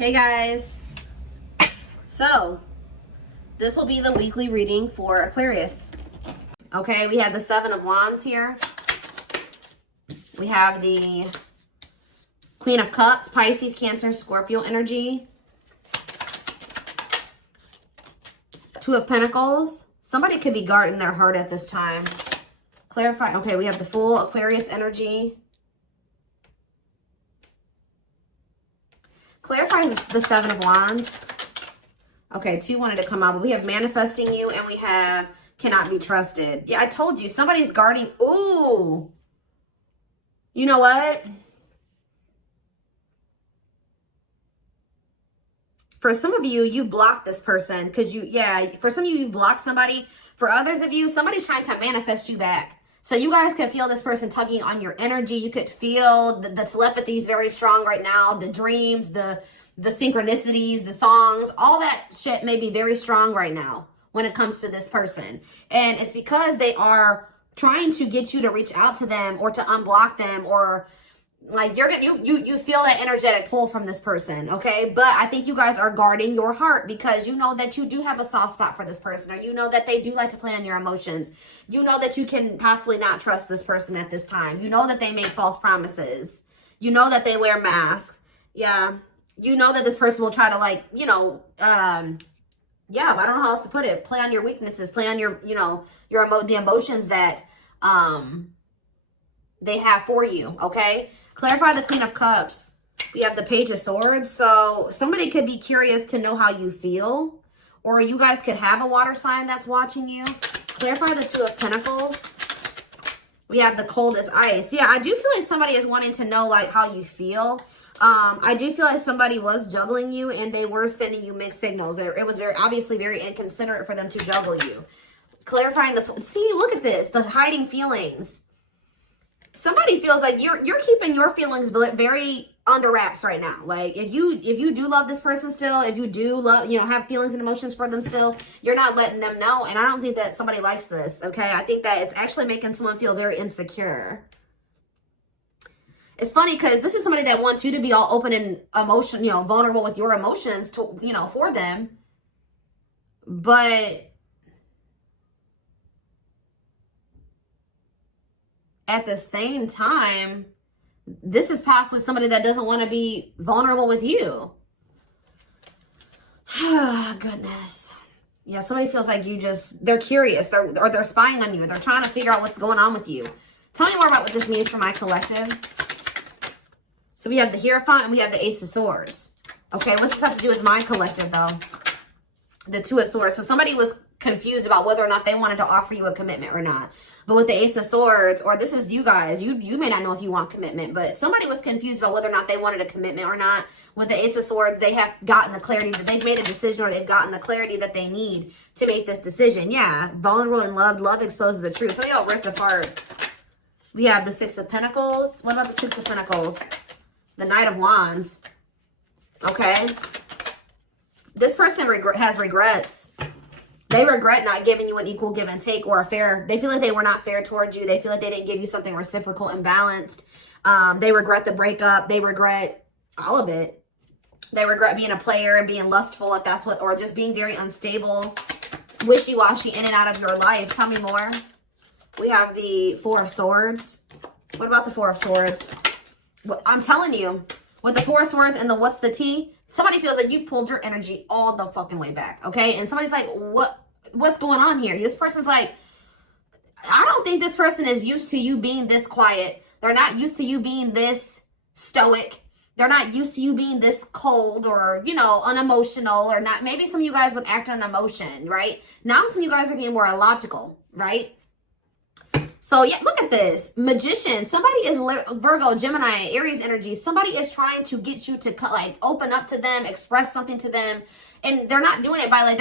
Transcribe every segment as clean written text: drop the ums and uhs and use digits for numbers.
Hey guys, so this will be the weekly reading for Aquarius. Okay, we have the Seven of Wands here. We have the Queen of Cups, Pisces, Cancer, Scorpio energy. Two of Pentacles. Somebody could be guarding their heart at this time. Clarify. Okay, we have the Fool, Aquarius energy. Clarify the Seven of Wands. Okay, two wanted to come out, but we have manifesting you and we have cannot be trusted. Yeah, I told you, somebody's guarding. Ooh. You know what? For some of you, you blocked this person because for some of you, you've blocked somebody. For others of you, somebody's trying to manifest you back. So you guys could feel this person tugging on your energy. You could feel the telepathy is very strong right now. The dreams, the synchronicities, the songs, all that shit may be very strong right now when it comes to this person. And it's because they are trying to get you to reach out to them or to unblock them, or like you feel that energetic pull from this person, okay? But I think you guys are guarding your heart because you know that you do have a soft spot for this person, or you know that they do like to play on your emotions. You know that you can possibly not trust this person at this time. You know that they make false promises. You know that they wear masks. Yeah. You know that this person will try to, like, I don't know how else to put it. Play on your weaknesses, play on your, the emotions that they have for you, okay? Clarify the Queen of Cups. We have the Page of Swords. So somebody could be curious to know how you feel, or you guys could have a water sign that's watching you. Clarify the Two of Pentacles. We have the Cold as Ice. Yeah, I do feel like somebody is wanting to know, like, how you feel. I do feel like somebody was juggling you and they were sending you mixed signals. It was obviously very inconsiderate for them to juggle you. Clarifying see, look at this, the hiding feelings. Somebody feels like you're keeping your feelings very under wraps right now. Like, if you do love this person still, if you do love, have feelings and emotions for them still, you're not letting them know. And I don't think that somebody likes this, okay? I think that it's actually making someone feel very insecure. It's funny because this is somebody that wants you to be all open and vulnerable with your emotions to, for them. But at the same time, this is possibly somebody that doesn't want to be vulnerable with you. Goodness. Yeah, somebody feels like they're curious. They're spying on you. They're trying to figure out what's going on with you. Tell me more about what this means for my collective. So we have the Hierophant and we have the Ace of Swords. Okay, what's this have to do with my collective, though? The Two of Swords. So somebody was confused about whether or not they wanted to offer you a commitment or not. But with the Ace of Swords, or this is you guys, you may not know if you want commitment, but somebody was confused about whether or not they wanted a commitment or not. With the Ace of Swords, they have gotten the clarity that they've made a decision, or they've gotten the clarity that they need to make this decision. Yeah, vulnerable and loved. Love exposes the truth. Some of y'all ripped apart. We have the Six of Pentacles. What about the Six of Pentacles? The Knight of Wands. Okay. This person has regrets. They regret not giving you an equal give and take, or a fair. They feel like they were not fair towards you. They feel like they didn't give you something reciprocal and balanced. They regret the breakup. They regret all of it. They regret being a player and being lustful, if that's or just being very unstable, wishy-washy in and out of your life. Tell me more. We have the Four of Swords. What about the Four of Swords? Well, I'm telling you, with the Four of Swords and the what's the tea, somebody feels like you pulled your energy all the fucking way back, okay? And somebody's like, what's going on here? This person's like, I don't think this person is used to you being this quiet. They're not used to you being this stoic. They're not used to you being this cold or, unemotional, or not. Maybe some of you guys would act on emotion, right? Now some of you guys are being more illogical, right? So, yeah, look at this. Magician. Somebody is Virgo, Gemini, Aries energy. Somebody is trying to get you to, open up to them, express something to them. And they're not doing it by,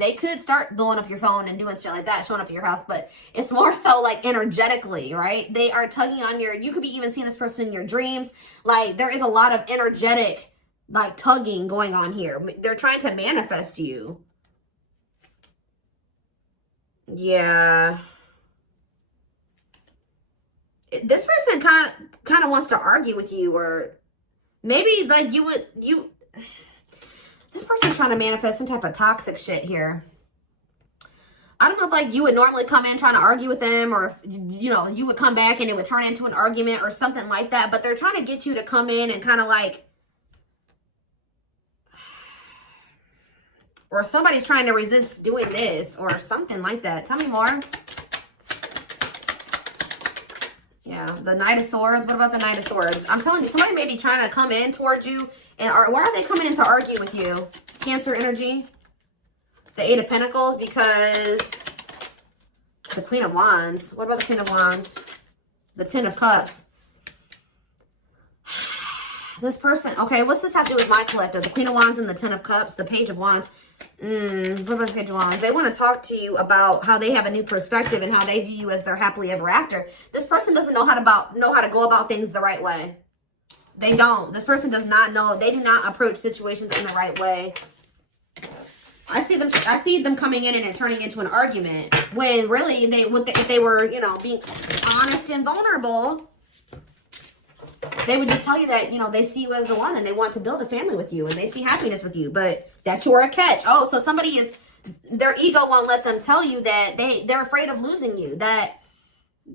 they could start blowing up your phone and doing shit like that, showing up at your house. But it's more so, energetically, right? They are tugging on you could be even seeing this person in your dreams. There is a lot of energetic, tugging going on here. They're trying to manifest you. Yeah. This person kind of wants to argue with you, or maybe This person's trying to manifest some type of toxic shit here. I don't know if like you would normally come in trying to argue with them, or if, you know, you would come back and it would turn into an argument or something like that. But they're trying to get you to come in and kind of like, or somebody's trying to resist doing this or something like that. Tell me more. Yeah, the Knight of Swords. What about the Knight of Swords? I'm telling you, somebody may be trying to come in towards you. And why are they coming in to argue with you? Cancer energy. The Eight of Pentacles, because the Queen of Wands. What about the Queen of Wands? The Ten of Cups. This person, okay, what's this have to do with my collective? The Queen of Wands and the Ten of Cups, the Page of Wands. What about the Page of Wands? They want to talk to you about how they have a new perspective and how they view you as their happily ever after. This person doesn't know how to go about things the right way. They don't. This person does not know. They do not approach situations in the right way. I see them coming in and it turning into an argument when really if they were, you know, being honest and vulnerable, they would just tell you that, you know, they see you as the one and they want to build a family with you and they see happiness with you, but that you're a catch. Oh, so somebody is, their ego won't let them tell you that they're afraid of losing you, that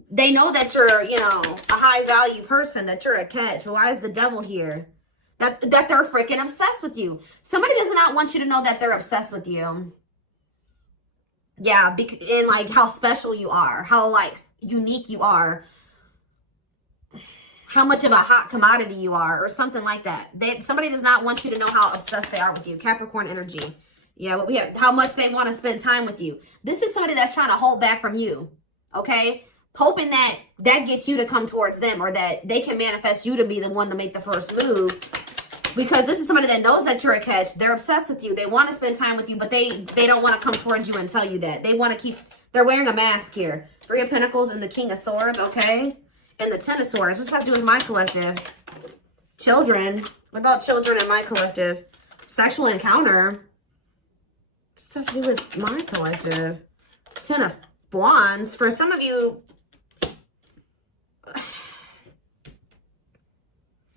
they know that you're, you know, a high value person, that you're a catch. Well, why is the devil here? That they're freaking obsessed with you. Somebody does not want you to know that they're obsessed with you. Yeah, and like how special you are, how like unique you are, how much of a hot commodity you are, or something like that. Somebody does not want you to know how obsessed they are with you. Capricorn energy. Yeah, what we have, how much they want to spend time with you. This is somebody that's trying to hold back from you. Okay? Hoping that gets you to come towards them, or that they can manifest you to be the one to make the first move. Because this is somebody that knows that you're a catch. They're obsessed with you. They want to spend time with you, but they don't want to come towards you and tell you that. They want to keep, they're wearing a mask here. Three of Pentacles and the King of Swords, okay? And the Ten of Swords. What's that to do with my collective? Children. What about children in my collective? Sexual encounter. What's that to do with my collective? Ten of Wands. For some of you,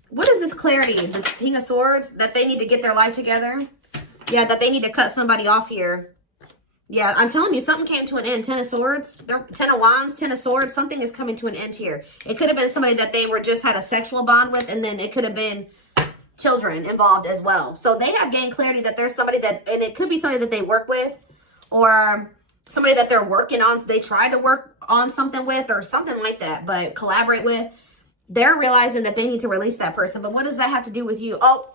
what is this clarity? The King of Swords? That they need to get their life together? Yeah, that they need to cut somebody off here. Yeah, I'm telling you, something came to an end. Ten of Swords, Ten of Wands, Ten of Swords. Something is coming to an end here. It could have been somebody that they were just had a sexual bond with, and then it could have been children involved as well. So they have gained clarity that there's somebody that, and it could be somebody that they work with, or somebody that they're working on. So they tried to work on something with, or something like that, but collaborate with. They're realizing that they need to release that person. But what does that have to do with you? Oh,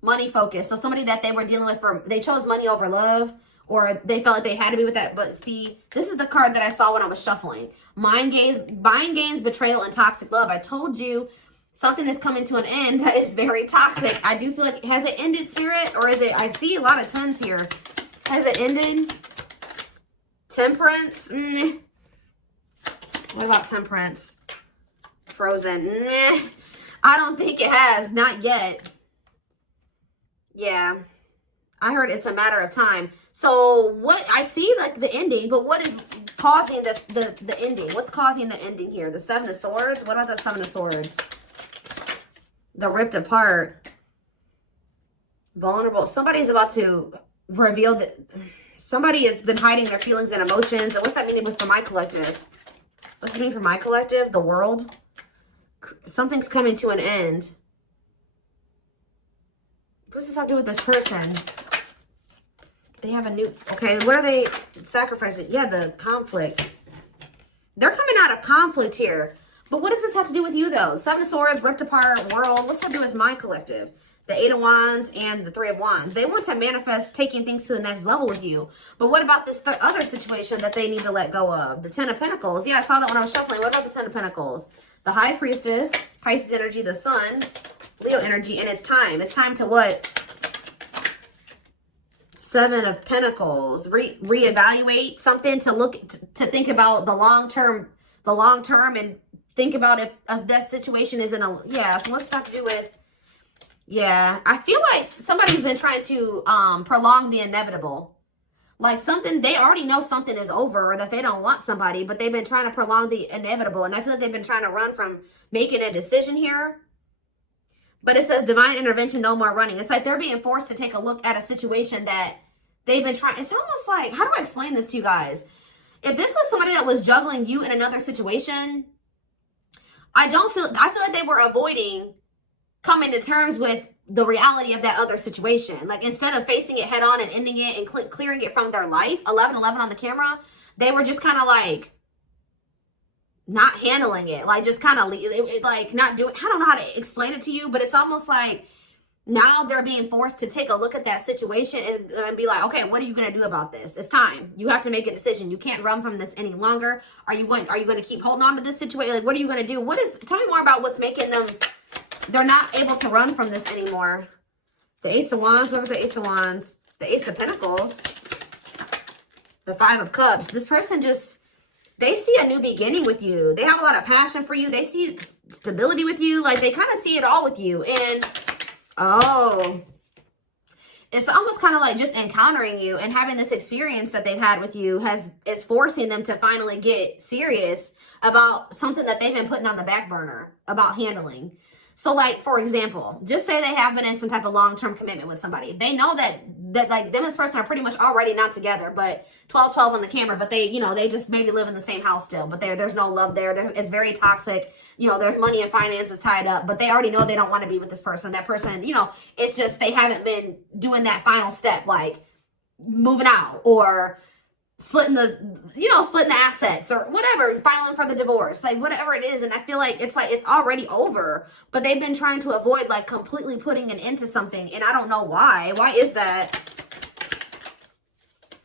money focus. So somebody that they were dealing with, they chose money over love, or they felt like they had to be with that. But see, this is the card that I saw when I was shuffling. Mind games, betrayal, and toxic love. I told you something is coming to an end that is very toxic. I do feel like, has it ended, Spirit? Or is it, I see a lot of tens here. Has it ended? Temperance? What about Temperance? Frozen. I don't think it has. Not yet. Yeah. I heard it's a matter of time. So what I see, like the ending, but what is causing the ending? What's causing the ending here? The Seven of Swords? What about the Seven of Swords? The ripped apart. Vulnerable. Somebody's about to reveal that somebody has been hiding their feelings and emotions. And what's that meaning for my collective? What's it mean for my collective? The world? Something's coming to an end. What's this have to do with this person? They have a new... Okay, what are they sacrificing? Yeah, the conflict. They're coming out of conflict here. But what does this have to do with you, though? Seven of Swords, ripped apart, world. What's that to do with my collective? The Eight of Wands and the Three of Wands. They want to manifest taking things to the next level with you. But what about this other situation that they need to let go of? The Ten of Pentacles. Yeah, I saw that when I was shuffling. What about the Ten of Pentacles? The High Priestess, Pisces energy, the Sun, Leo energy, and it's time. It's time to what? Seven of Pentacles. Reevaluate something, to look, to think about the long term, and think about if that situation is in a, yeah, so what's that to do with? Yeah, I feel like somebody's been trying to prolong the inevitable. Like something, they already know something is over, or that they don't want somebody, but they've been trying to prolong the inevitable. And I feel like they've been trying to run from making a decision here. But it says divine intervention, no more running. It's like they're being forced to take a look at a situation that they've been trying. It's almost like, how do I explain this to you guys? If this was somebody that was juggling you in another situation, I feel like they were avoiding coming to terms with the reality of that other situation. Like, instead of facing it head on and ending it and clearing it from their life, 1111 on the camera, they were just kind of like not handling it, like just kind of like not doing, I don't know how to explain it to you, but it's almost like now they're being forced to take a look at that situation and be like, okay, what are you going to do about this? It's time. You have to make a decision. You can't run from this any longer. Are you going to keep holding on to this situation? Like, what are you going to do? Tell me more about what's making them, they're not able to run from this anymore. The Ace of Wands, what was the Ace of Wands? The Ace of Pentacles, the Five of Cups. This person just, they see a new beginning with you. They have a lot of passion for you. They see stability with you. Like, they kind of see it all with you. And, oh, it's almost kind of like just encountering you and having this experience that they've had with you is forcing them to finally get serious about something that they've been putting on the back burner about handling. So, like, for example, just say they have been in some type of long-term commitment with somebody. They know that like, them and this person are pretty much already not together, but 12-12 on the camera, but they, you know, they just maybe live in the same house still, but there's no love there. It's very toxic. You know, there's money and finances tied up, but they already know they don't want to be with this person. That person, you know, it's just they haven't been doing that final step, like moving out or splitting the assets or whatever, filing for the divorce, like whatever it is. And I feel like it's already over, but they've been trying to avoid like completely putting an end to something. And I don't know why. Why is that?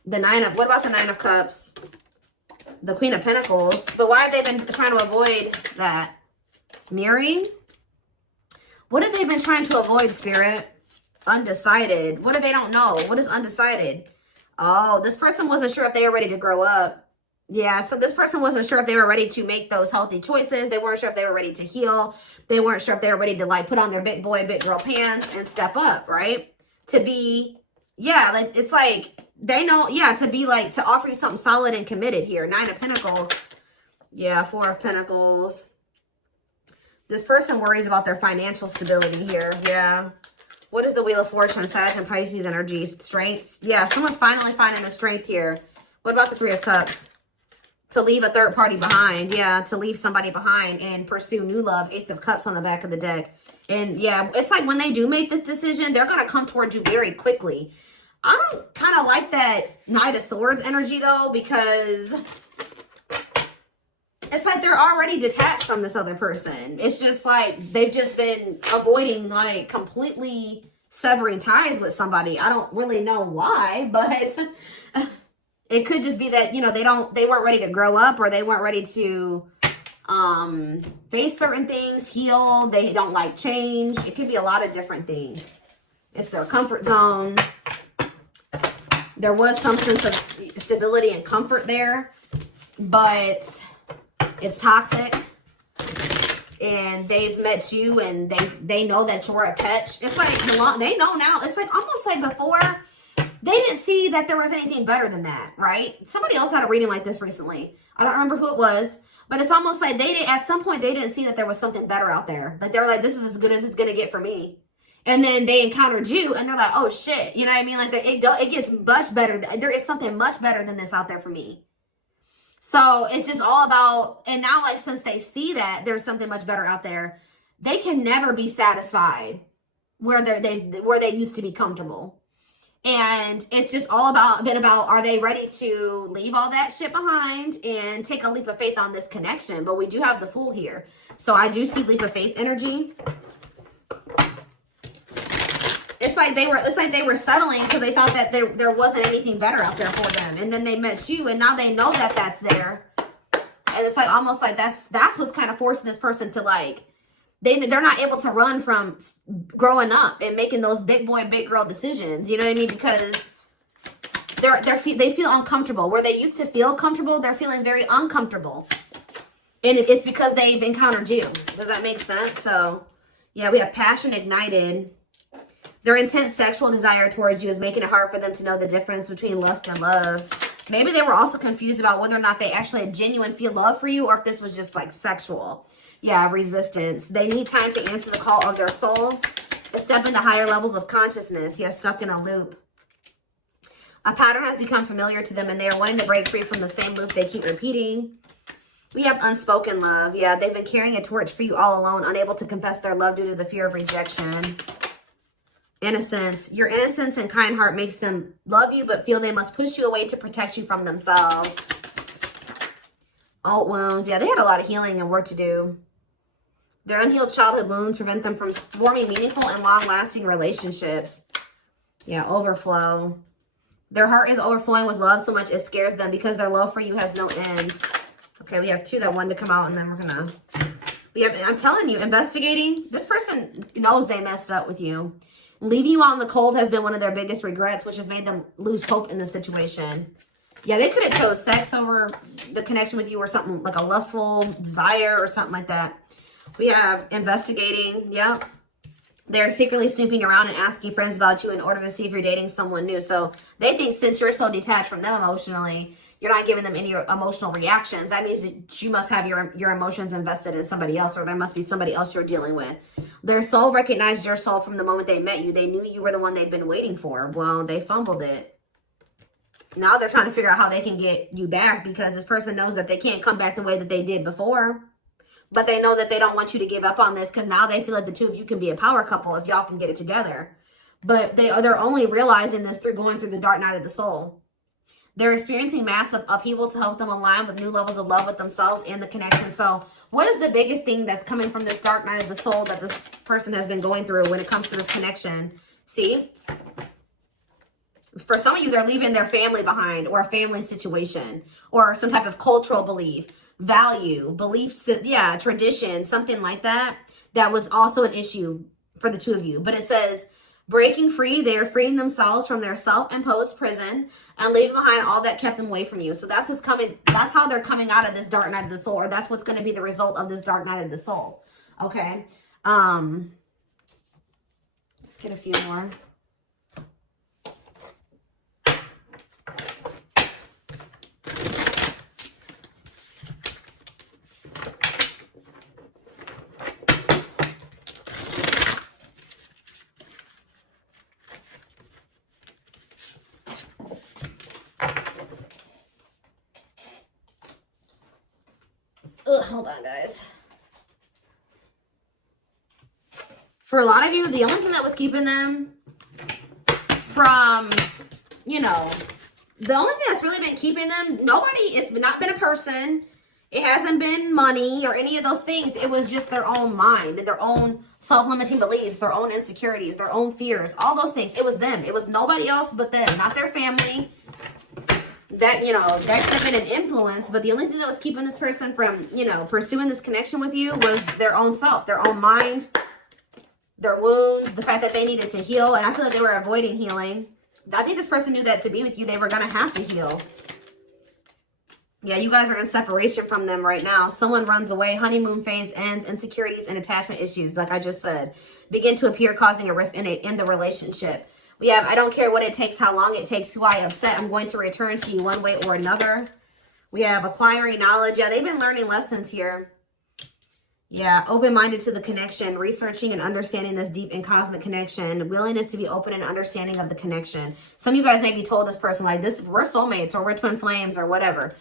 What about the Nine of Cups? The Queen of Pentacles. But why have they been trying to avoid that? Mirroring? What have they been trying to avoid, Spirit? Undecided. What if they don't know? What is undecided? Oh, this person wasn't sure if they were ready to grow up. Yeah, so this person wasn't sure if they were ready to make those healthy choices. They weren't sure if they were ready to heal. They weren't sure if they were ready to, like, put on their big boy, big girl pants and step up, right? To be, yeah, like, it's like, they know, yeah, to be, like, to offer you something solid and committed here. Nine of Pentacles. Yeah, Four of Pentacles. This person worries about their financial stability here. Yeah. What is the Wheel of Fortune? Sag and Pisces energy. Strengths. Yeah, someone's finally finding the strength here. What about the Three of Cups? To leave a third party behind. Yeah, to leave somebody behind and pursue new love. Ace of Cups on the back of the deck. And yeah, it's like when they do make this decision, they're going to come towards you very quickly. I don't kind of like that Knight of Swords energy though, because it's like they're already detached from this other person. It's just like they've just been avoiding, like, completely severing ties with somebody. I don't really know why, but it could just be that, you know, they weren't ready to grow up, or they weren't ready to face certain things, heal. They don't like change. It could be a lot of different things. It's their comfort zone. There was some sense of stability and comfort there, but it's toxic, and they've met you, and they know that you're a catch. It's like they know now. It's like almost like before they didn't see that there was anything better than that, right? Somebody else had a reading like this recently. I don't remember who it was, but it's almost like at some point they didn't see that there was something better out there. Like they were like, this is as good as it's gonna get for me. And then they encountered you, and they're like, oh shit, you know what I mean? Like it gets much better. There is something much better than this out there for me. So it's just all about, and now, like, since they see that there's something much better out there, they can never be satisfied where they used to be comfortable. And it's just all about, are they ready to leave all that shit behind and take a leap of faith on this connection? But we do have the Fool here. So I do see leap of faith energy. It's like they were settling because they thought that there wasn't anything better out there for them. And then they met you, and now they know that that's there. And it's like almost like that's what's kind of forcing this person to, like, they're not able to run from growing up and making those big boy, big girl decisions. You know what I mean? Because they feel uncomfortable. Where they used to feel comfortable, they're feeling very uncomfortable. And it's because they've encountered you. Does that make sense? So, yeah, we have passion ignited. Their intense sexual desire towards you is making it hard for them to know the difference between lust and love. Maybe they were also confused about whether or not they actually had genuine feel love for you, or if this was just, like, sexual. Yeah, resistance. They need time to answer the call of their soul, to step into higher levels of consciousness. Yeah, stuck in a loop. A pattern has become familiar to them, and they are wanting to break free from the same loop they keep repeating. We have unspoken love. Yeah, they've been carrying a torch for you all alone, unable to confess their love due to the fear of rejection. Innocence. Your innocence and kind heart makes them love you, but feel they must push you away to protect you from themselves. Alt wounds. Yeah, they had a lot of healing and work to do. Their unhealed childhood wounds prevent them from forming meaningful and long-lasting relationships. Yeah, overflow. Their heart is overflowing with love so much it scares them because their love for you has no end. Okay, we have 2 that wanted to come out, and then we're gonna... I'm telling you, investigating. This person knows they messed up with you. Leaving you out in the cold has been one of their biggest regrets, which has made them lose hope in the situation. Yeah, they could have chose sex over the connection with you, or something like a lustful desire or something like that. We have investigating. Yep. They're secretly snooping around and asking friends about you in order to see if you're dating someone new. So they think since you're so detached from them emotionally, you're not giving them any emotional reactions. That means that you must have your emotions invested in somebody else, or there must be somebody else you're dealing with. Their soul recognized your soul from the moment they met you. They knew you were the one they'd been waiting for. Well, they fumbled it. Now they're trying to figure out how they can get you back, because this person knows that they can't come back the way that they did before. But they know that they don't want you to give up on this, because now they feel like the 2 of you can be a power couple if y'all can get it together. But they're only realizing this through going through the dark night of the soul. They're experiencing massive upheaval to help them align with new levels of love with themselves and the connection. So what is the biggest thing that's coming from this dark night of the soul that this person has been going through when it comes to this connection? See? For some of you, they're leaving their family behind, or a family situation, or some type of cultural belief, value, beliefs, yeah, tradition, something like that. That was also an issue for the 2 of you. But it says, breaking free, they are freeing themselves from their self-imposed prison and leaving behind all that kept them away from you. So that's what's coming. That's how they're coming out of this dark night of the soul, or that's what's going to be the result of this dark night of the soul. Okay. Let's get a few more. Hold on, guys. For a lot of you, the only thing that was keeping them from, you know, the only thing that's really been keeping them, it's not been a person. It hasn't been money or any of those things. It was just their own mind and their own self-limiting beliefs, their own insecurities, their own fears, all those things. It was them. It was nobody else but them, not their family. That, you know, that could have been an influence, but the only thing that was keeping this person from, you know, pursuing this connection with you was their own self, their own mind, their wounds, the fact that they needed to heal. And I feel like they were avoiding healing. I think this person knew that to be with you, they were going to have to heal. Yeah, you guys are in separation from them right now. Someone runs away, honeymoon phase ends, insecurities and attachment issues, like I just said, begin to appear, causing a rift in the relationship. We have, I don't care what it takes, how long it takes, who I upset, I'm going to return to you one way or another. We have acquiring knowledge. Yeah, they've been learning lessons here. Yeah, open-minded to the connection, researching and understanding this deep and cosmic connection, willingness to be open and understanding of the connection. Some of you guys maybe told this person, like, this, we're soulmates, or we're twin flames, or whatever.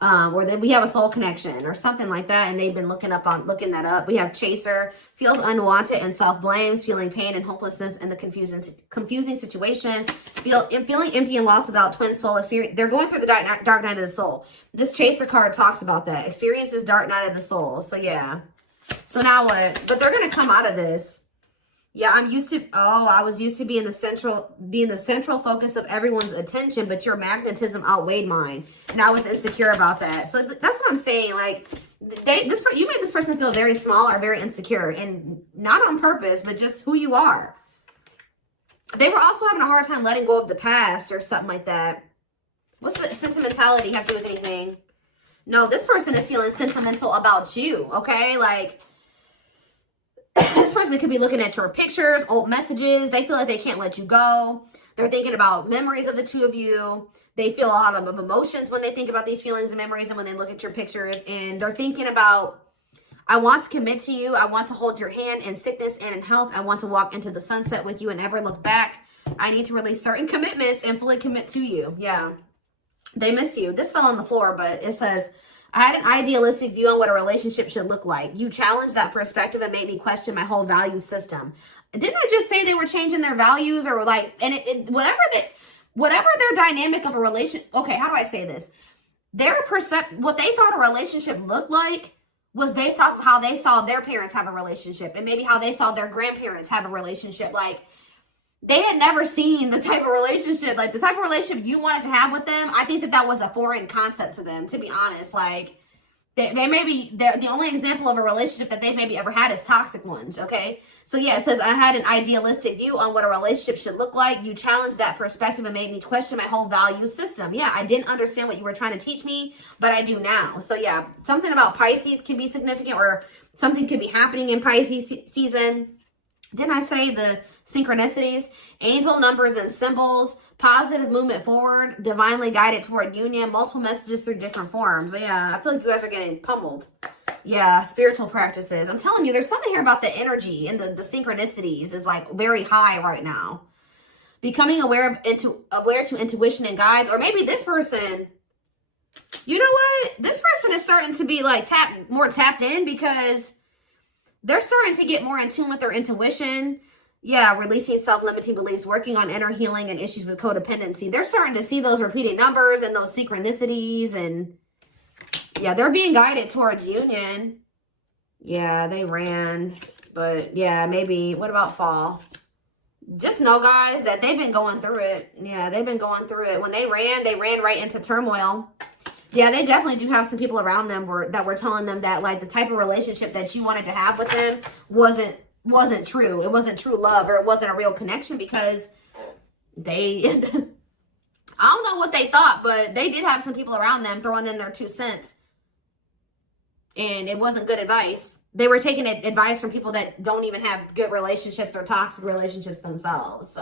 Or that we have a soul connection or something like that, and they've been looking that up. We have chaser, feels unwanted and self-blames, feeling pain and hopelessness in the confusing situations, feeling empty and lost without twin soul experience. They're going through the dark night of the soul. This chaser card talks about that. Experiences dark night of the soul. So yeah. So now what? But they're gonna come out of this. Yeah, I was used to being the central focus of everyone's attention, but your magnetism outweighed mine, and I was insecure about that. So that's what I'm saying. Like, you made this person feel very small or very insecure, and not on purpose, but just who you are. They were also having a hard time letting go of the past or something like that. What's the sentimentality have to do with anything? No, this person is feeling sentimental about you. Okay, like. This person could be looking at your pictures, old messages. They feel like they can't let you go. They're thinking about memories of the 2 of you. They feel a lot of emotions when they think about these feelings and memories and when they look at your pictures. And they're thinking about, I want to commit to you. I want to hold your hand in sickness and in health. I want to walk into the sunset with you and never look back. I need to release certain commitments and fully commit to you. Yeah. They miss you. This fell on the floor, but it says, I had an idealistic view on what a relationship should look like. You challenged that perspective and made me question my whole value system. Didn't I just say they were changing their values or like, and whatever their dynamic of a relation. Okay, how do I say this? What they thought a relationship looked like was based off of how they saw their parents have a relationship and maybe how they saw their grandparents have a relationship. Like, they had never seen the type of relationship, like the type of relationship you wanted to have with them. I think that was a foreign concept to them, to be honest. Like, they may be, the only example of a relationship that they've maybe ever had is toxic ones, okay? So yeah, it says, I had an idealistic view on what a relationship should look like. You challenged that perspective and made me question my whole value system. Yeah, I didn't understand what you were trying to teach me, but I do now. So yeah, something about Pisces can be significant, or something could be happening in Pisces season. Didn't I say the synchronicities? Angel numbers and symbols, positive movement forward, divinely guided toward union, multiple messages through different forms. Yeah, I feel like you guys are getting pummeled. Yeah, spiritual practices. I'm telling you, there's something here about the energy and the synchronicities is like very high right now. Becoming aware to intuition and guides, or maybe this person, you know what? This person is starting to be like more tapped in, because they're starting to get more in tune with their intuition. Yeah, releasing self-limiting beliefs, working on inner healing and issues with codependency. They're starting to see those repeating numbers and those synchronicities, and yeah, they're being guided towards union. Yeah, they ran, but yeah, maybe, what about fall? Just know, guys, that they've been going through it. Yeah, they've been going through it. When they ran right into turmoil. Yeah, they definitely do have some people around them that were telling them that, like, the type of relationship that you wanted to have with them wasn't true. It wasn't true love, or it wasn't a real connection, because they, I don't know what they thought, but they did have some people around them throwing in their 2 cents. And it wasn't good advice. They were taking advice from people that don't even have good relationships or toxic relationships themselves.